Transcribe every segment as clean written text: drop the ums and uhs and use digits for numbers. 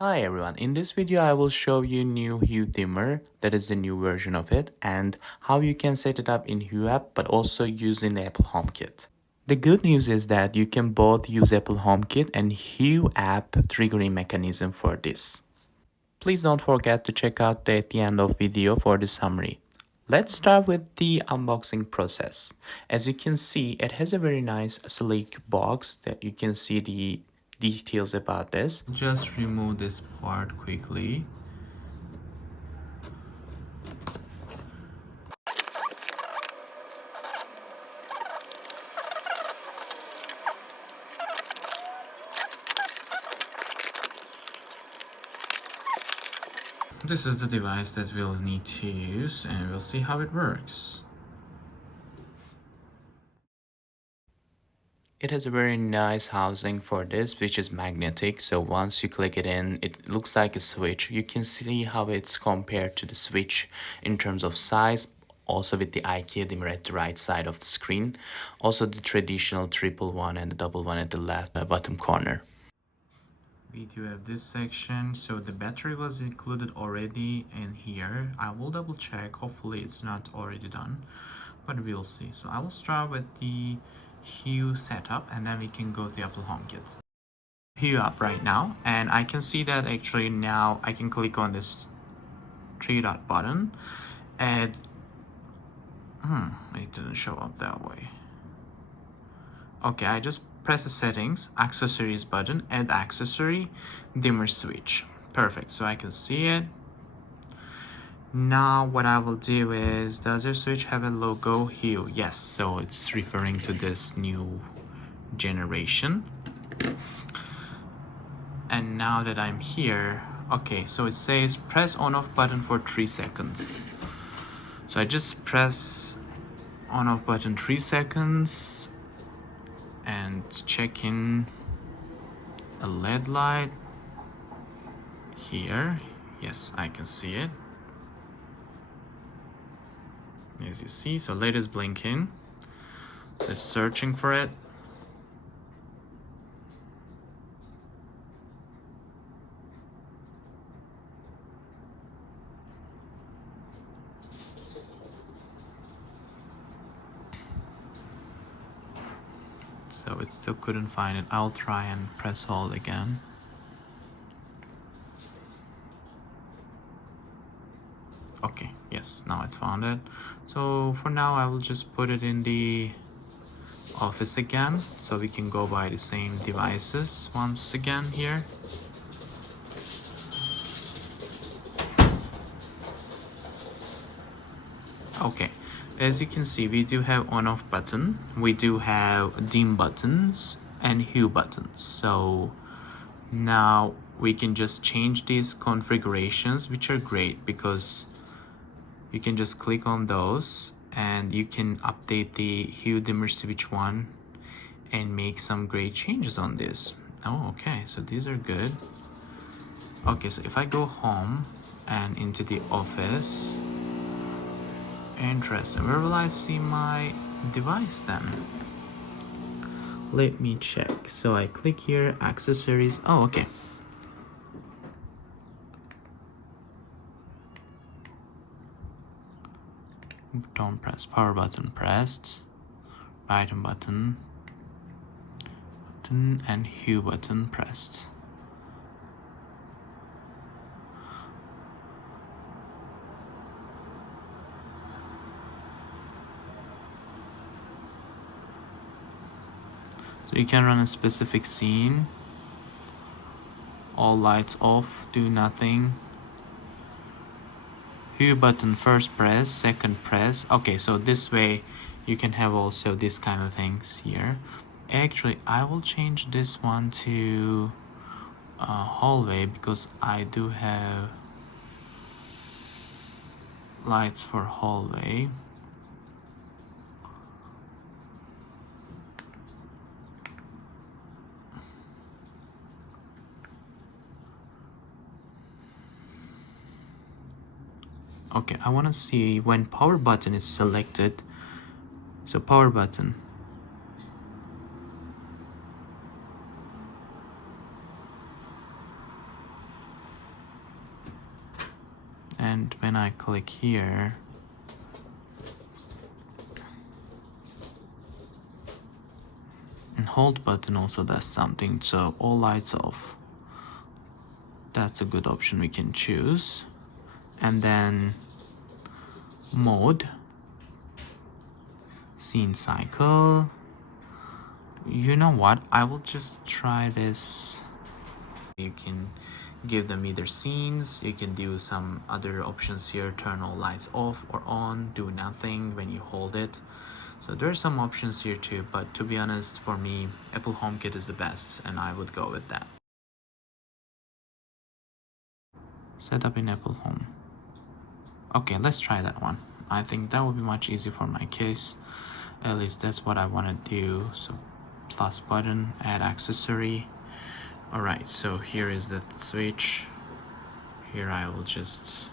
Hi everyone, in this video I will show you new Hue Dimmer, that is the new version of it, and how you can set it up in Hue app but also using Apple HomeKit. The good news is that you can both use Apple HomeKit and Hue app triggering mechanism for this. Please don't forget to check out at the end of video for the summary. Let's start with the unboxing process. As you can see, it has a very nice sleek box that you can see the details about this. Just remove this part quickly. This is the device that we'll need to use and we'll see how it works. It has a very nice housing for this, which is magnetic. So once you click it in, it looks like a switch. You can see how it's compared to the switch in terms of size. Also with the Ikea Dimmer at the right side of the screen. Also the traditional triple one and the double one at the left bottom corner. We do have this section. So the battery was included already in here. I will double check. Hopefully it's not already done, but we'll see. So I will start with the Hue setup and then we can go to Apple HomeKit. Hue up right now, and I can see that actually now I can click on this three dot button and it didn't show up that way. Okay, I just press the settings, accessories button, add accessory, dimmer switch. Perfect, so I can see it. Now what I will do is, does your switch have a logo? Hue? Yes, so it's referring to this new generation. And now that I'm here, okay, so it says press on off button for 3 seconds. So I just press on off button 3 seconds and check in a LED light here. Yes, I can see it. As you see, so LED is blinking. It's searching for it. So it still couldn't find it. I'll try and press hold again. Okay, yes, now it's found it. So for now I will just put it in the office again, so we can go by the same devices once again here. Okay, as you can see, we do have on off button, we do have dim buttons and hue buttons. So now we can just change these configurations, which are great because you can just click on those and you can update the Hue Dimmer Switch 1 and make some great changes on this. Oh, okay, so these are good. Okay, so if I go home and into the office, interesting, where will I see my device then? Let me check. So I click here, accessories. Oh, okay. Don't press, power button pressed, right button, and hue button pressed. So you can run a specific scene, all lights off, do nothing. Hue button first press, second press. Okay, so this way you can have also this kind of things here. Actually, I will change this one to hallway because I do have lights for hallway. Okay, I want to see when power button is selected. So power button. And when I click here, and hold button also does something, so all lights off. That's a good option we can choose. And then mode, scene cycle. You know what, I will just try this. You can give them either scenes, you can do some other options here, turn all lights off or on, do nothing when you hold it. So there are some options here too, but to be honest, for me, Apple HomeKit is the best and I would go with that. Setup in Apple Home. Okay, let's try that one. I think that would be much easier for my case. At least that's what I want to do. So plus button, add accessory. Alright, so here is the switch. Here I will just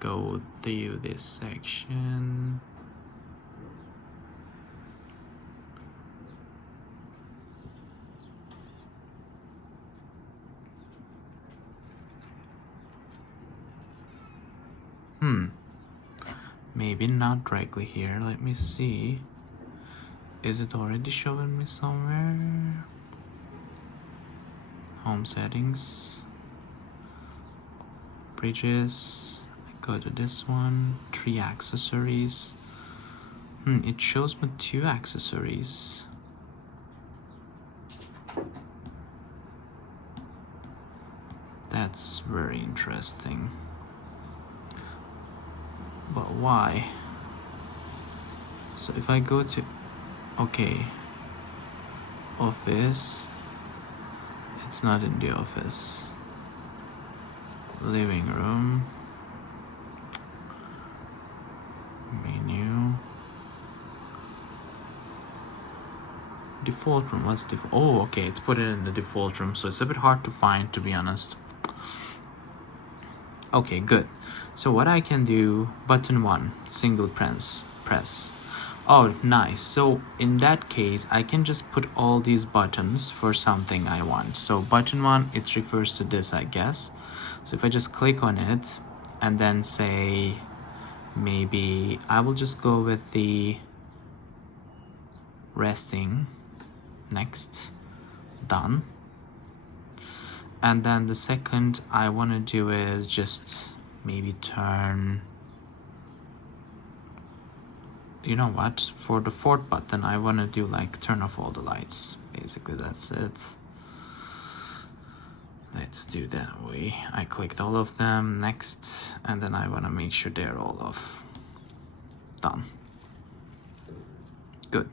go through this section. Maybe not directly here. Let me see. Is it already showing me somewhere? Home settings, bridges. I go to this one, 3 accessories. It shows me 2 accessories. That's very interesting. But why? So if I go to, okay, office, it's not in the office. Living room, menu, default room. What's default? Oh, okay, it's put it in the default room, so it's a bit hard to find, to be honest. Okay, good. So what I can do, button 1, single press. Oh, nice. So in that case, I can just put all these buttons for something I want. So button 1, it refers to this, I guess. So if I just click on it and then say, maybe I will just go with the resting, next, done. And then the second I want to do is just maybe turn, you know what, for the 4th button I want to do like turn off all the lights. Basically that's it. Let's do that way. I clicked all of them, next, and then I want to make sure they're all off. Done. Good.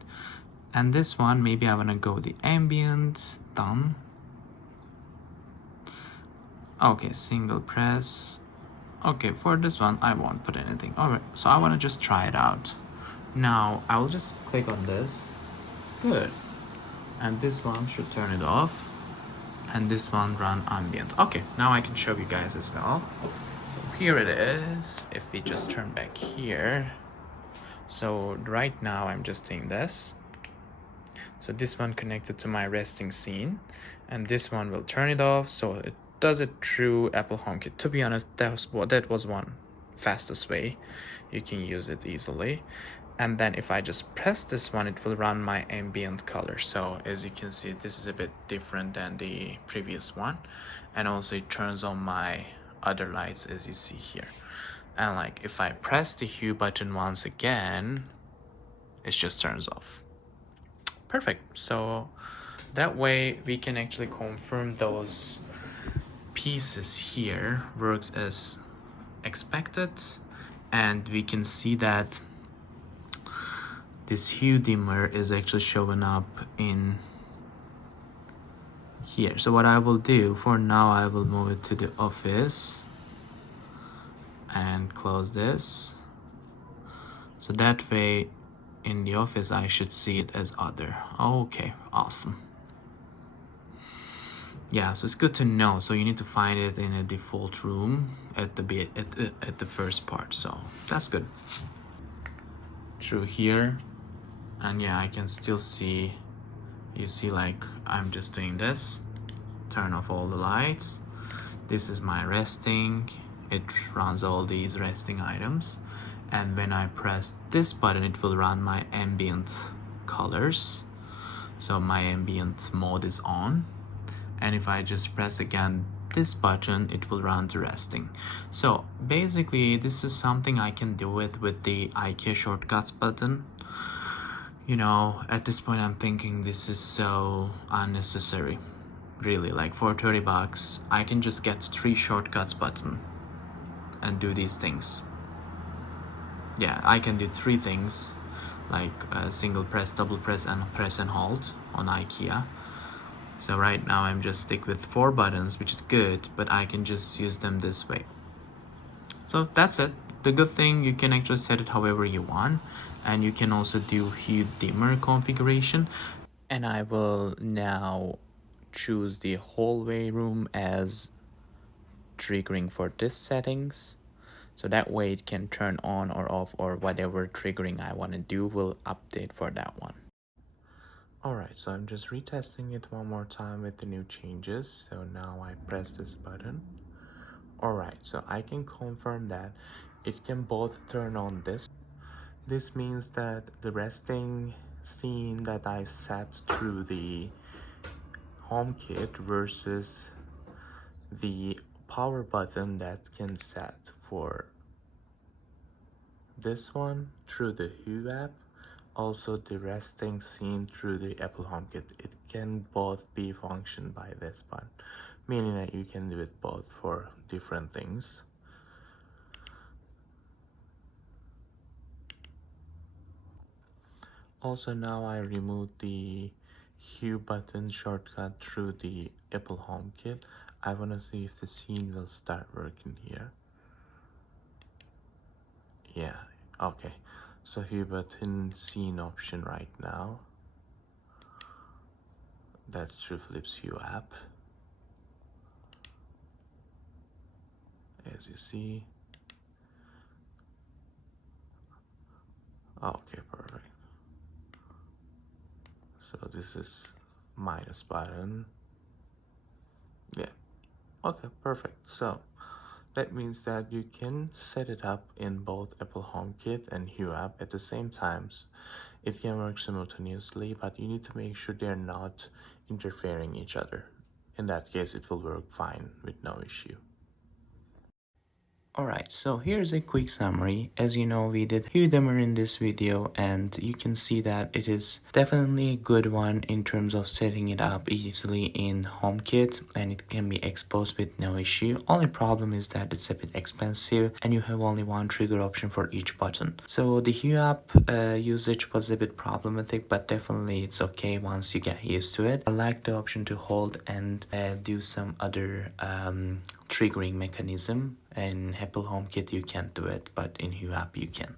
And this one, maybe I want to go the ambient, done. Okay, single press. Okay, for this one I won't put anything. Alright, so I want to just try it out. Now I will just click on this. Good. And this one should turn it off. And this one run ambient. Okay, now I can show you guys as well. So here it is. If we just turn back here. So right now I'm just doing this. So this one connected to my resting scene, and this one will turn it off. So it does it through Apple HomeKit. To be honest, that was one fastest way. You can use it easily. And then if I just press this one, it will run my ambient color. So as you can see, this is a bit different than the previous one. And also it turns on my other lights, as you see here. And like if I press the Hue button once again, it just turns off. Perfect. So that way we can actually confirm those pieces here works as expected, and we can see that this Hue dimmer is actually showing up in here. So what I will do for now, I will move it to the office and close this. So that way in the office I should see it as other. Okay, awesome. Yeah, so it's good to know. So you need to find it in a default room at the first part. So that's good. Through here, and yeah, I can still see, you see, like I'm just doing this, turn off all the lights. This is my resting. it runs all these resting items, and when I press this button it will run my ambient colors. So my ambient mode is on, and if I just press again this button it will run to resting. So basically this is something I can do it with the IKEA shortcuts button. You know, at this point I'm thinking this is so unnecessary. Really, like for 30 bucks I can just get 3 shortcuts button and do these things. Yeah, I can do 3 things, like single press, double press and hold on IKEA. So right now I'm just stick with 4 buttons, which is good, but I can just use them this way. So that's it. The good thing, you can actually set it however you want, and you can also do Hue Dimmer configuration. And I will now choose the hallway room as triggering for this settings, so that way it can turn on or off, or whatever triggering I want to do will update for that one. Alright, so I'm just retesting it one more time with the new changes. So now I press this button. Alright, so I can confirm that it can both turn on this. This means that the resting scene that I set through the HomeKit versus the power button that can set for this one through the Hue app, also the resting scene through the Apple HomeKit. It can both be functioned by this button, meaning that you can do it both for different things. Also, now I removed the Hue button shortcut through the Apple HomeKit. I want to see if the scene will start working here. Yeah, okay. So Hue button scene option right now. That's through Philips Hue app. As you see. Okay, perfect. So this is minus button. Yeah. Okay, perfect. So that means that you can set it up in both Apple HomeKit and Hue app at the same times. It can work simultaneously, but you need to make sure they're not interfering each other. In that case, it will work fine with no issue. Alright, so here's a quick summary. As you know, we did Hue Dimmer in this video, and you can see that it is definitely a good one in terms of setting it up easily in HomeKit, and it can be exposed with no issue. Only problem is that it's a bit expensive and you have only one trigger option for each button. So the Hue app usage was a bit problematic, but definitely it's okay once you get used to it. I like the option to hold and do some other triggering mechanism. In Apple HomeKit you can't do it, but in Hue app you can.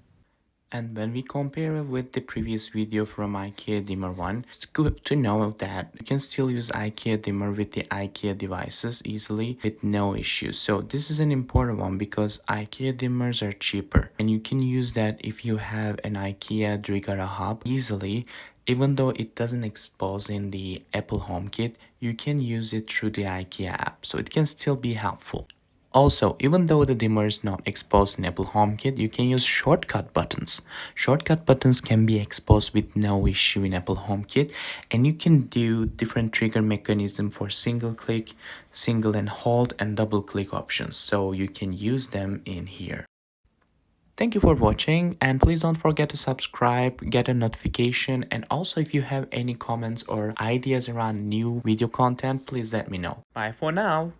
And when we compare it with the previous video from Ikea Dimmer one, it's good to know that you can still use Ikea Dimmer with the Ikea devices easily with no issues. So this is an important one because Ikea Dimmers are cheaper, and you can use that if you have an Ikea trigger hub easily. Even though it doesn't expose in the Apple HomeKit, you can use it through the Ikea app, so it can still be helpful. Also, even though the dimmer is not exposed in Apple HomeKit, you can use shortcut buttons. Shortcut buttons can be exposed with no issue in Apple HomeKit, and you can do different trigger mechanism for single click, single and hold, and double click options, so you can use them in here. Thank you for watching, and please don't forget to subscribe, get a notification, and also if you have any comments or ideas around new video content, please let me know. Bye for now.